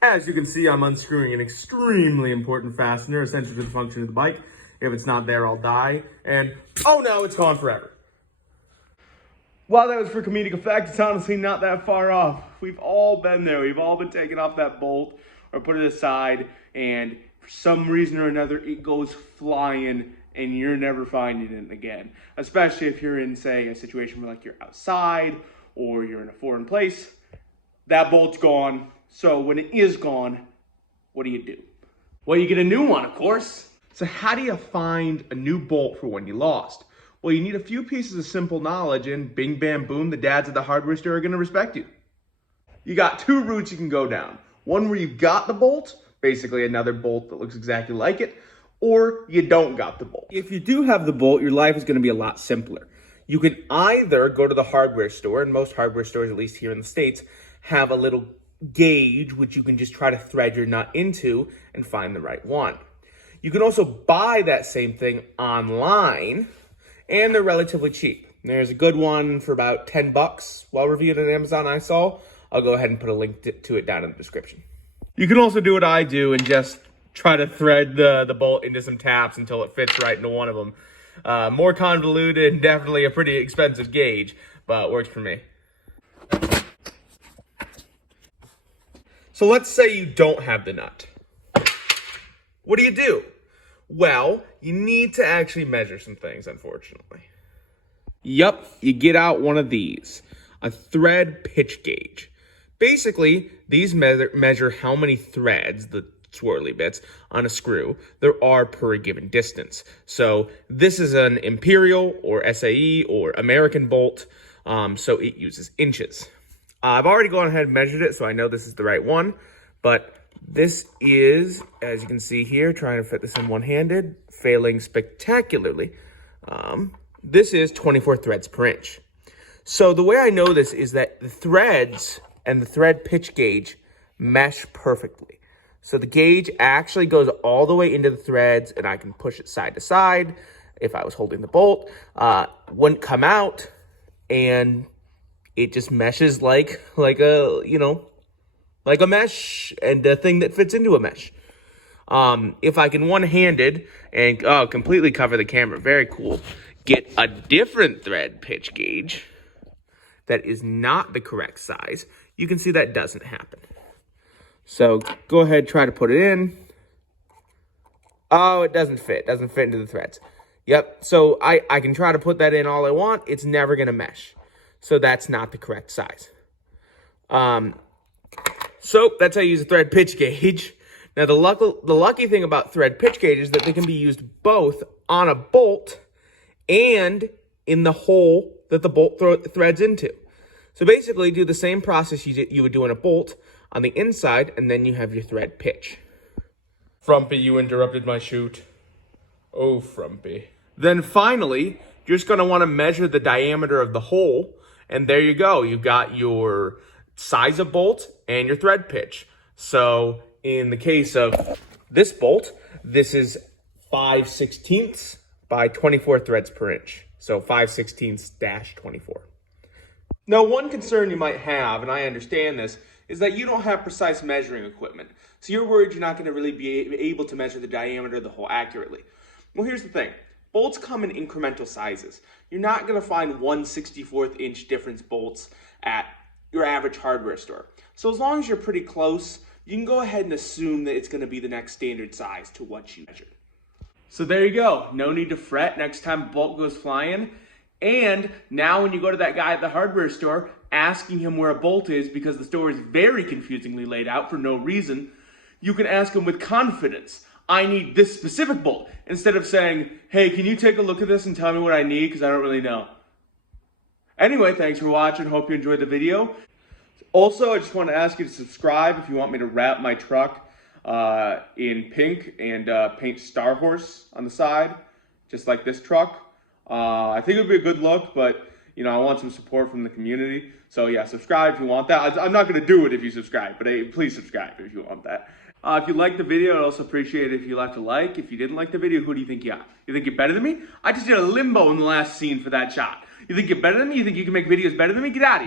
As you can see, I'm unscrewing an extremely important fastener essential to the function of the bike. If it's not there, I'll die. And, oh no, it's gone forever. While that was for comedic effect, it's honestly not that far off. We've all been there. We've all been taking off that bolt or put it aside, and for some reason or another, it goes flying and you're never finding it again. Especially if you're in, say, a situation where like you're outside or you're in a foreign place. That bolt's gone. So when it is gone, what do? Well, you get a new one, of course. So how do you find a new bolt for when you lost? Well, you need a few pieces of simple knowledge, and bing, bam, boom, the dads at the hardware store are going to respect you. You got two routes you can go down. One where you got the bolt, basically another bolt that looks exactly like it, or you don't got the bolt. If you do have the bolt, your life is going to be a lot simpler. You can either go to the hardware store, and most hardware stores, at least here in the States, have a little gauge which you can just try to thread your nut into and find the right one. You can also buy that same thing online, and they're relatively cheap. There's a good one for about 10 bucks while reviewed on Amazon I saw. I'll go ahead and put a link to it down in the description. You can also do what I do and just try to thread the bolt into some taps until it fits right into one of them. More convoluted and definitely a pretty expensive gauge, but works for me. So let's say you don't have the nut. What do? Well, you need to actually measure some things, unfortunately. Yup, you get out one of these, a thread pitch gauge. Basically, these measure how many threads, the swirly bits, on a screw there are per given distance. So this is an imperial or SAE or American bolt, so it uses inches. I've already gone ahead and measured it, so I know this is the right one, but this is, as you can see here, trying to fit this in one-handed, failing spectacularly. This is 24 threads per inch. So the way I know this is that the threads and the thread pitch gauge mesh perfectly. So the gauge actually goes all the way into the threads, and I can push it side to side. If I was holding the bolt, wouldn't come out, and it just meshes like a mesh and a thing that fits into a mesh. If I can one-handed and completely cover the camera, very cool, get a different thread pitch gauge that is not the correct size, you can see that doesn't happen. So go ahead, try to put it in. Oh, it doesn't fit into the threads. Yep, so I can try to put that in all I want, it's never gonna mesh. So that's not the correct size. So that's how you use a thread pitch gauge. Now the lucky thing about thread pitch gauge is that they can be used both on a bolt and in the hole that the bolt threads into. So basically do the same process you would do in a bolt on the inside, and then you have your thread pitch. Frumpy, you interrupted my shoot. Oh, Frumpy. Then finally, you're just gonna wanna measure the diameter of the hole, and there you go. You've got your size of bolt and your thread pitch. So in the case of this bolt, this is 5/16 by 24 threads per inch. So 5/16-24. Now, one concern you might have, and I understand this, is that you don't have precise measuring equipment. So you're worried you're not going to really be able to measure the diameter of the hole accurately. Well, here's the thing. Bolts come in incremental sizes. You're not going to find 1/64 inch difference bolts at your average hardware store. So as long as you're pretty close, you can go ahead and assume that it's going to be the next standard size to what you measured. So there you go. No need to fret next time a bolt goes flying. And now when you go to that guy at the hardware store asking him where a bolt is because the store is very confusingly laid out for no reason, you can ask him with confidence, I need this specific bolt, instead of saying, hey, can you take a look at this and tell me what I need because I don't really know. Anyway, thanks for watching. Hope you enjoyed the video. Also, I just want to ask you to subscribe if you want me to wrap my truck in pink and paint Star Horse on the side, just like this truck. I think it would be a good look, but you know, I want some support from the community. So yeah, subscribe if you want that. I'm not going to do it if you subscribe, but hey, please subscribe if you want that. If you liked the video, I'd also appreciate it if you left a like. If you didn't like the video, who do you think you are? You think you're better than me? I just did a limbo in the last scene for that shot. You think you're better than me? You think you can make videos better than me? Get out of here.